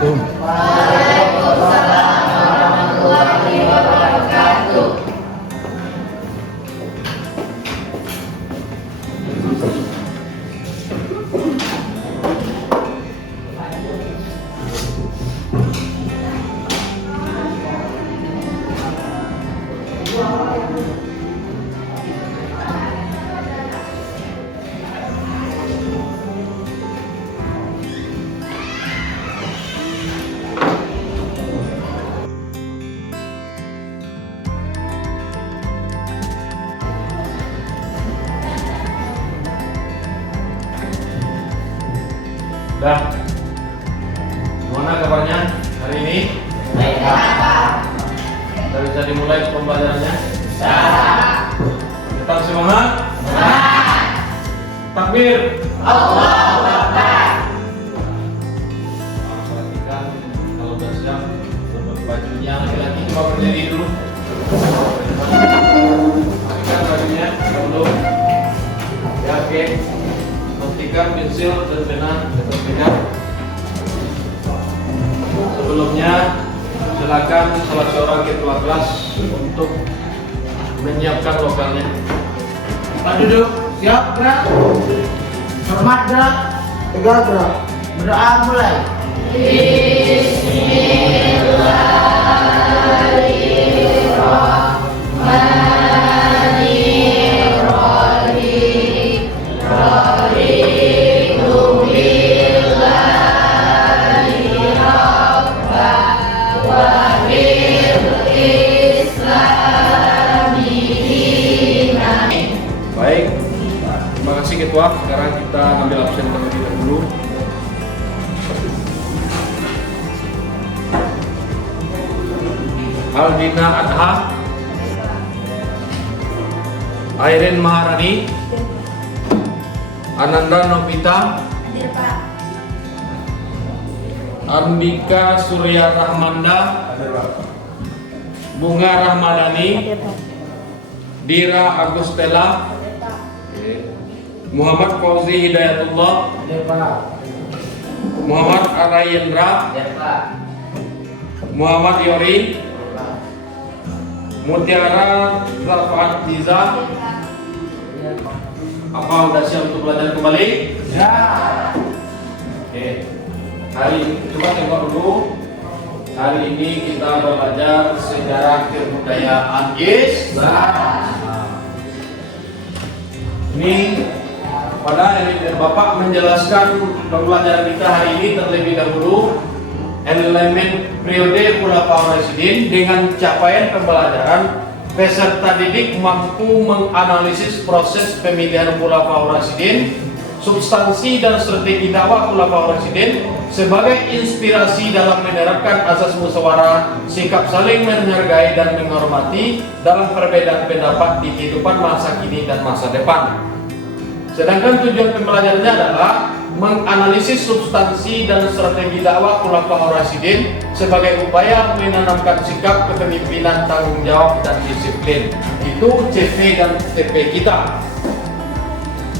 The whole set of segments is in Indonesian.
Waalaikumsalam warahmatullahi wabarakatuh. Dah, gimana kabarnya hari ini? Baik, Pak. Sudah bisa dimulai pembelajarannya? Bisa. Tetap semangat? Semangat. Takbir! Allahu Akbar. Perhatikan kalau sudah siap, tutup bajunya laki-laki coba berdiri dulu. Perhatikan bajunya dulu. Ya, oke. Pastikan pensil dan pena dipegang. Sebelumnya silakan salah seorang ketua kelas untuk menyiapkan lokalnya. Pak duduk, siap gerak, hormat gerak, tegak gerak, berdoa mulai. Baik, terima kasih ketua. Sekarang kita ambil absen terlebih dahulu. Aldina Adha, Airin Maharani, Ananda Novita, Hadir, Pak. Andika Surya Rahmanda, Bunga Rahmadani, Dira Agustela, Muhammad Fauzi Hidayatullah, Muhammad Arayendra, Muhammad Yori, Mutiara Rafaat Diza. Apa udah siap untuk belajar kembali? Ya. Oke. Hari ini coba tengok dulu. Hari ini kita belajar sejarah kebudayaan Islam. Ini pada Bapak menjelaskan pembelajaran kita hari ini terlebih dahulu elemen periode Khulafaur Rasyidin dengan capaian pembelajaran peserta didik mampu menganalisis proses pemilihan Khulafaur Rasyidin, substansi dan strategi dakwah Khulafaur Rasyidin sebagai inspirasi dalam menerapkan asas musyawarah, sikap saling menghargai dan menghormati dalam perbedaan pendapat di kehidupan masa kini dan masa depan. Sedangkan tujuan pembelajarannya adalah menganalisis substansi dan strategi dakwah Khulafaur Rasyidin sebagai upaya menanamkan sikap kepemimpinan, tanggung jawab dan disiplin. Itu CV dan TP kita.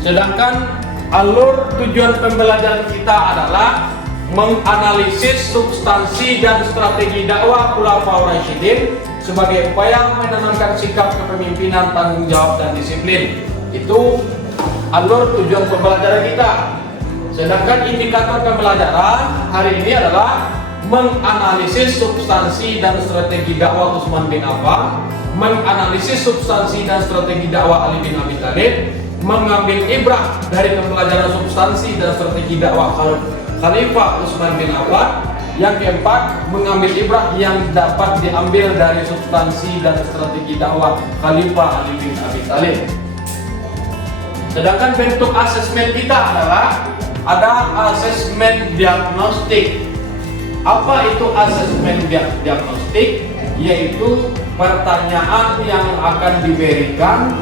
Sedangkan alur tujuan pembelajaran kita adalah menganalisis substansi dan strategi dakwah Khulafaur Rasyidin sebagai upaya menanamkan sikap kepemimpinan, tanggung jawab dan disiplin. Itu alur tujuan pembelajaran kita. Sedangkan indikator pembelajaran hari ini adalah menganalisis substansi dan strategi dakwah Utsman bin Affan, menganalisis substansi dan strategi dakwah Ali bin Abi Thalib, mengambil ibrah dari pembelajaran substansi dan strategi dakwah Khalifah Utsman bin Affan. Yang keempat, mengambil ibrah yang dapat diambil dari substansi dan strategi dakwah Khalifah Ali bin Abi Thalib. Sedangkan bentuk asesmen kita adalah ada asesmen diagnostik. Apa itu asesmen diagnostik? Yaitu pertanyaan yang akan diberikan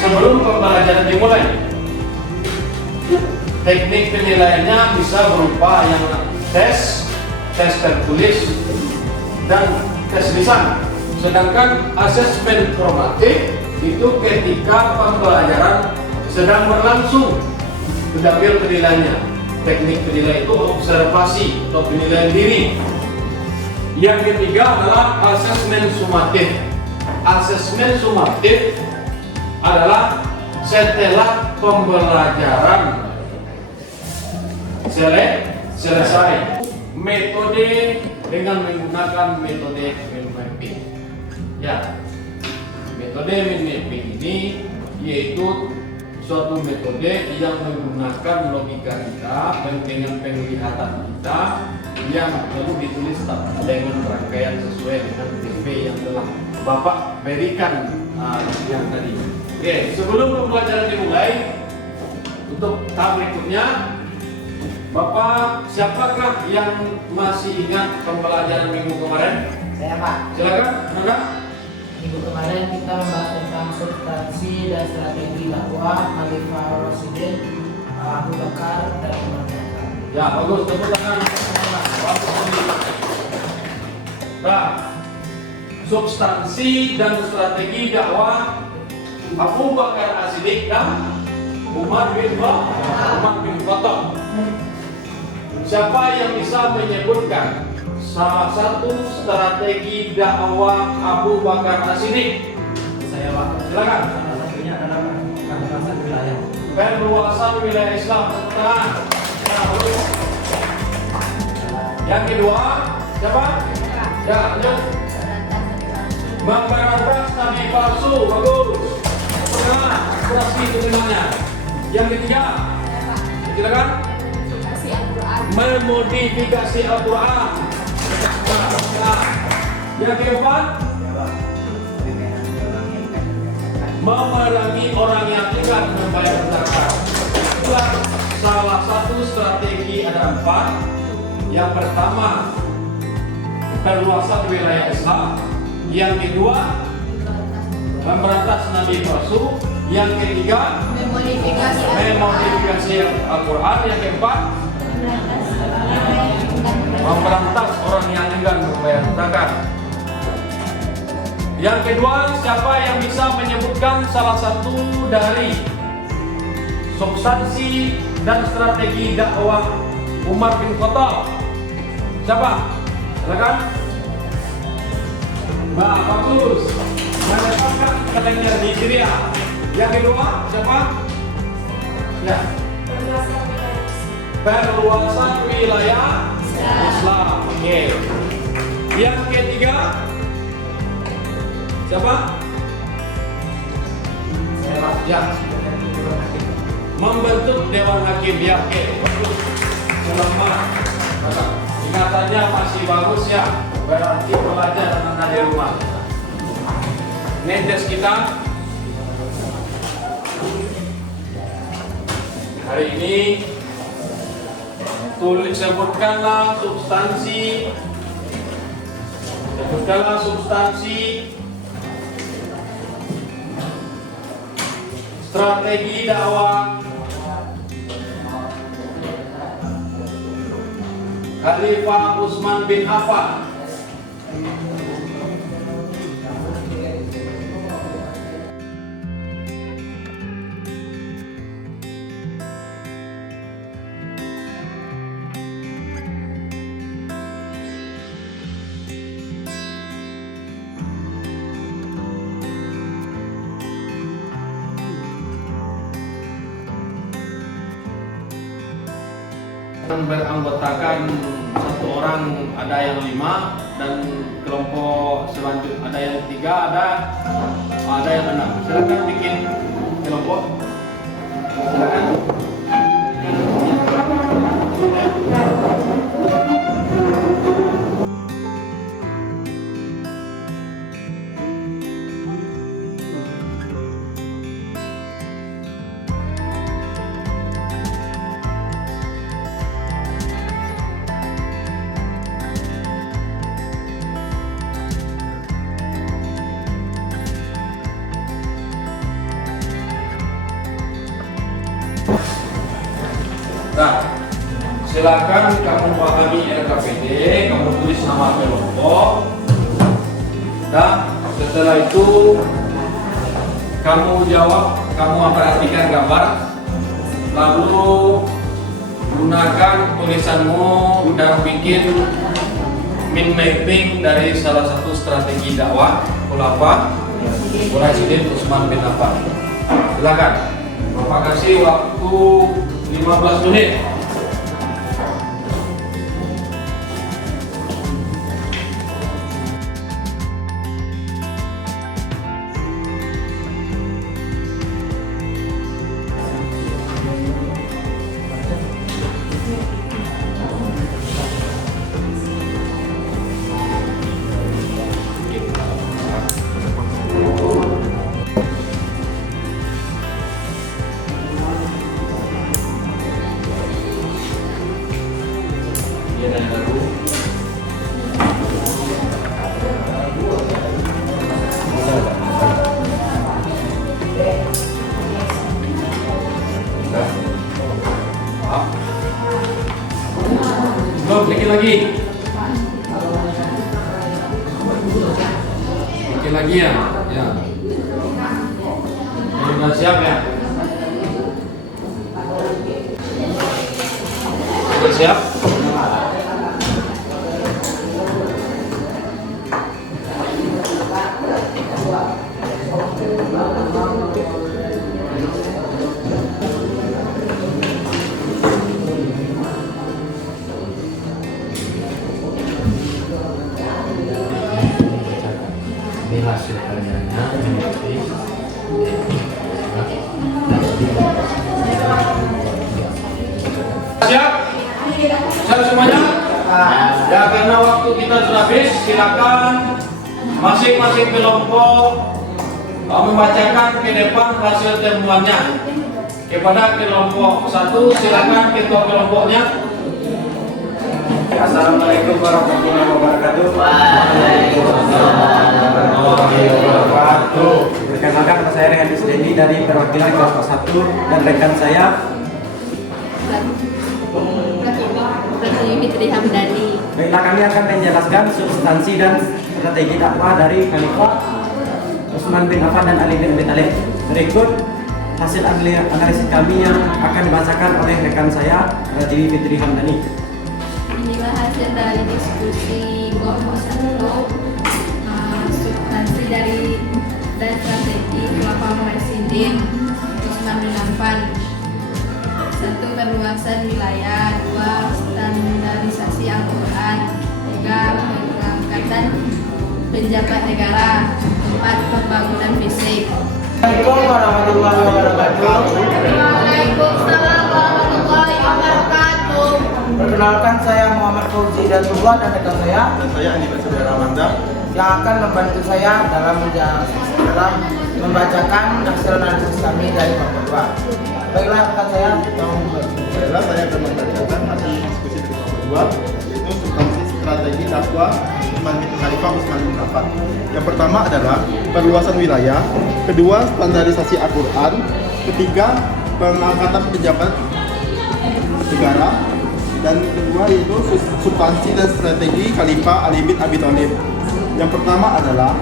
sebelum pembelajaran dimulai. Teknik penilaiannya bisa berupa yang tes tertulis, dan tes lisan. Sedangkan asesmen formatif itu ketika pembelajaran sedang berlangsung, diambil penilaiannya. teknik penilaian itu observasi atau penilaian diri. Yang ketiga adalah asesmen sumatif. Asesmen sumatif adalah setelah pembelajaran selesai. Metode dengan menggunakan metode mind mapping. Ya, metode mind mapping ini yaitu suatu metode yang menggunakan logika kita dengan penglihatan kita yang perlu ditulis dengan rangkaian sesuai dengan TP yang telah Bapak berikan yang tadi. Oke, sebelum pembelajaran dimulai, untuk tahap berikutnya, Bapak siapakah yang masih ingat pembelajaran minggu kemarin? Saya Pak. Silakan, Nanda. Minggu kemarin kita membahas tentang substansi dan strategi dakwah Khalifah Rasyidin, Abu Bakar dan Umar bin Khattab. Ya, bagus. Tepuk tangan. Nah, substansi dan strategi dakwah Abu Bakar As-Siddiq dan Umar bin Khattab. Siapa yang bisa menyebutkan salah satu strategi dakwah Abu Bakar As-Siddiq? Saya Pak. Silakan. Salah satunya adalah perluasan wilayah. Perluasan wilayah Islam. Nah, yang kedua, siapa? Ya, lanjut. Memberantas nabi palsu. Bagus. Nah, kurasi keterimanya. Yang ketiga, silakan. Memodifikasi Al-Quran. Nah, yang keempat, memerangi orang yang enggan membayar zakat. Itulah salah satu strategi, ada 4. Yang pertama, perluasan wilayah Islam. Yang kedua, memberantas nabi palsu. Yang ketiga, memodifikasi Al-Quran. Yang keempat, memberantas orang yang enggan membayar zakat. Yang kedua, siapa yang bisa menyebutkan salah satu dari substansi dan strategi dakwah Umar bin Khattab? Siapa? Silakan. Nah, bagus. Menetapkan kalender Hijriah. Yang kedua, siapa? Ya. Perluasan wilayah Islam. Oke. Yang ketiga, siapa? Saya Pak. Ya. Membentuk Dewan Hakim. Ya, oke. Bagus. Selamat. Ingatannya masih bagus ya. Berarti belajar dengan di rumah. Netes kita hari ini sebutkanlah substansi strategi dakwah Khalifah Utsman bin Affan. Beranggotakan satu orang, ada yang 5, dan kelompok selanjutnya ada yang 3, ada yang 6. Silakan bikin kelompok. Silakan. Nah, silakan kamu pahami RKPD, kamu tulis nama kelompok, dan setelah itu kamu jawab, kamu perhatikan gambar, lalu gunakan tulisanmu dan bikin mind mapping dari salah satu strategi dakwah Khulafa Rasyidin Utsman bin Affan. Silakan. Bapak kasih waktu 15 menit. Belum, bikin lagi. Bikin lagi ya. Ya. Sudah siap ya? Sudah siap? Ini hasil karyanya mengikuti Siap? Siap semuanya? Ya, karena waktu kita sudah habis, silakan masing-masing kelompok membacakan ke depan hasil temuannya. Kepada kelompok 1, silakan ketua kelompoknya. Assalamualaikum warahmatullahi wabarakatuh. Perkenalkan, nama saya Rehan Isdeni dari perwakilan kelompok 1 dan rekan saya Fitri Hamdani. Baiklah, kami akan menjelaskan substansi dan strategi dakwah dari Khalifah Utsman bin Affan dan Ali bin Abi Thalib. Berikut hasil analisis kami yang akan dibacakan oleh rekan saya, Rajini Fitri Hamdani. Inilah hasil dari diskusi kelompok 1, substansi dari dan strategi Khulafa Rasyidin Utsman bin Affan. 1. Perluasan wilayah. 2. Standarisasi Al-Quran. 3. Pengangkatan penjabat negara. 4. Pembangunan fisik. Assalamualaikum warahmatullahi wabarakatuh. Waalaikumsalam warahmatullahi wabarakatuh. Perkenalkan, saya Muhammad Fauzi Hidayatullah dan rekan saya Dan saya Andi Basudara Ramanda. yang akan membantu saya dalam membacakan hasil analisis kami dari kelompok 2. Baiklah, rekan saya tolong membantu. Baiklah, saya akan membacakan hasil diskusi dari kelompok 2, yaitu substansi strategi dakwah Khalifah Utsman bin Affan. Yang pertama adalah perluasan wilayah, kedua standarisasi Al-Quran, ketiga pengangkatan pejabat negara, dan kedua yaitu substansi dan strategi Khalifah Ali bin Abi Thalib. Yang pertama adalah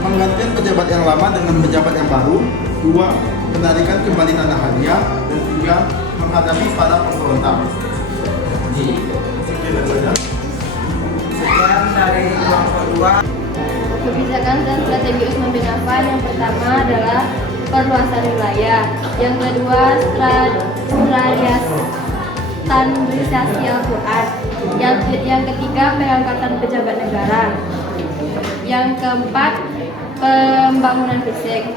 penggantian pejabat yang lama dengan pejabat yang baru, dua menarikan kembali tanah hadiah, dan tiga menghadapi para pemberontak. Sekian saja. Sekian dari kelompok 2. Kebijakan dan strategi Utsman bin Affan. Yang pertama adalah perluasan wilayah. Yang kedua, standarisasi Al-Quran. Yang ketiga, pengangkatan pejabat negara. Yang keempat, pembangunan fisik.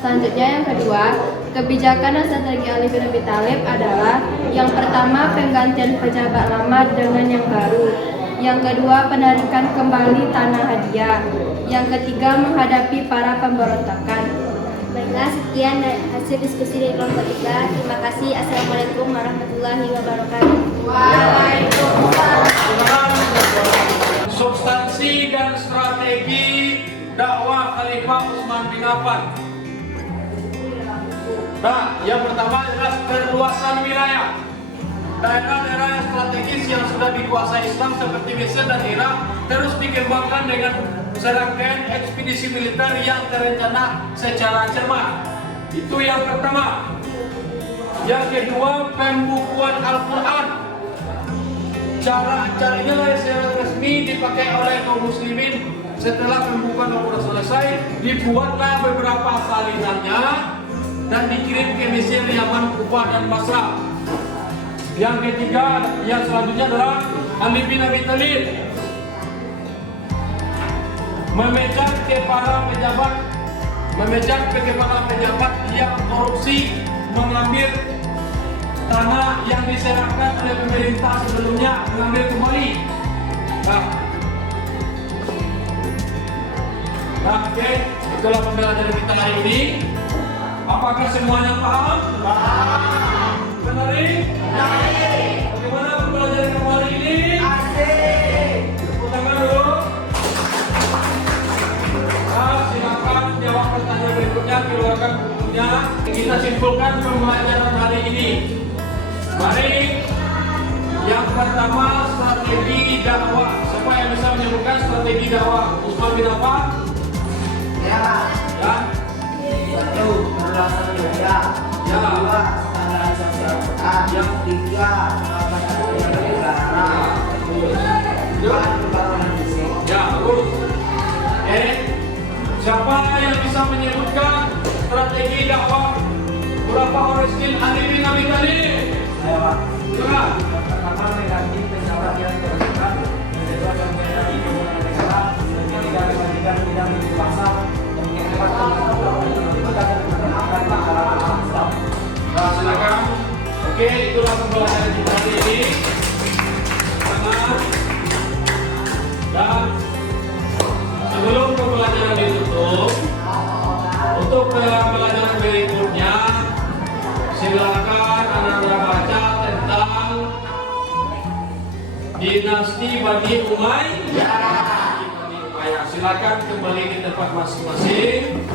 Selanjutnya yang kedua, kebijakan dan strategi Ali bin Abi Thalib adalah yang pertama, penggantian pejabat lama dengan yang baru. Yang kedua, penarikan kembali tanah hadiah. Yang ketiga, menghadapi para pemberontakan. Baiklah, sekian hasil diskusi dari kelompok 3. Terima kasih. Assalamualaikum warahmatullahi wabarakatuh. Substansi dan strategi dakwah Khalifah Utsman bin Affan. Nah, yang pertama adalah perluasan wilayah. Daerah-daerah yang strategis yang sudah dikuasai Islam seperti Mesir dan Irak terus dikembangkan dengan serangkaian ekspedisi militer yang terencana secara cermat. Itu yang pertama. Yang kedua, pembukuan Al-Quran. Cara inilah secara resmi dipakai oleh kaum muslimin. Setelah pembukuan Al-Quran selesai, dibuatlah beberapa salinannya dan dikirim ke Mesir, Yaman, Kufa, dan Basra. Yang ketiga, yang selanjutnya adalah Ali bin Abi Thalib memecat kepala pejabat yang korupsi, mengambil tanah yang diserahkan oleh pemerintah sebelumnya, mengambil kembali. Oke, itulah pembelajaran kita hari ini. Apakah semuanya paham? Paham. Menarik? Menarik. Bagaimana pembelajaran kamu hari ini? Asik. Tepuk tangan dulu. Silakan jawab pertanyaan berikutnya, keluarkan bukunya. Kita simpulkan pembelajaran hari ini. Mari. Yang pertama, strategi dakwah. Siapa yang bisa menyebutkan strategi dakwah? Usman bin Affan? Ya. Satu, perluasan wilayah. Ya. Dua, standarisasi Al-Quran. Yang tiga, pengawasan negara. Empat, pembangunan fisik. Ya, terus. Siapa yang bisa menyebutkan strategi dakwah Khulafaur Rasyidin Ali bin Abi Thalib? Saya Pak. Silakan. Pertama, mengganti pejabat yang terdekat. Kedua, mengganti pembangunan negara. Ketiga, menggantikan bidang kuasa. Yang keempat, Nah, silakan. Oke, itulah pembelajaran kita hari ini. Dan sebelum pembelajaran ditutup, untuk pembelajaran berikutnya, silakan anak-anak baca tentang dinasti Bani Umayyah. Silakan kembali ke tempat masing-masing.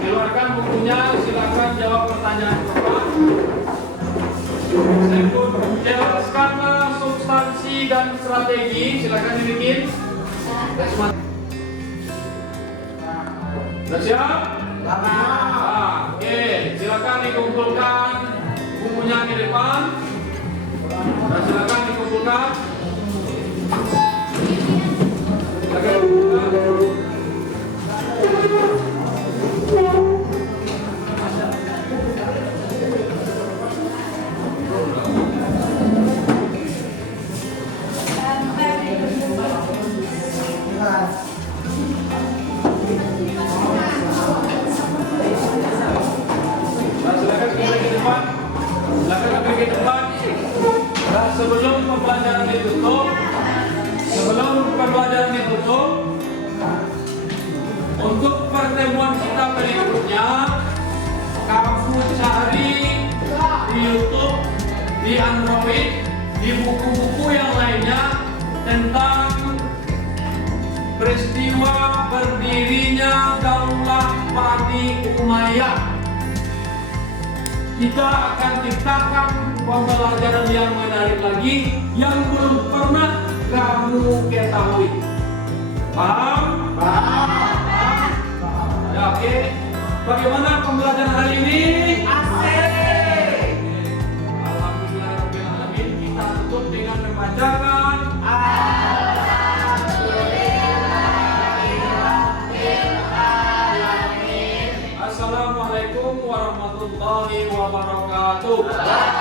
Keluarkan bukunya, silakan jawab pertanyaan Bapak. Jelaskanlah substansi dan strategi, silakan dibikin. Sudah siap? Oke, silakan dikumpulkan bukunya ke depan. Dan silakan dikumpulkan. Silakan dikumpulkan. Sebelum pembelajaran ditutup, untuk pertemuan kita berikutnya, kamu cari di YouTube, di Android, di buku-buku yang lainnya tentang peristiwa berdirinya Daulah Bani Umayyah. Kita akan ciptakan pembelajaran yang menarik lagi yang belum pernah kamu ketahui. Paham? Paham? Ya, oke. Bagaimana pembelajaran hari ini? Asik. Alhamdulillahirobbilalamin. Kita tutup dengan membacakan Assalamualaikum warahmatullahi wabarakatuh.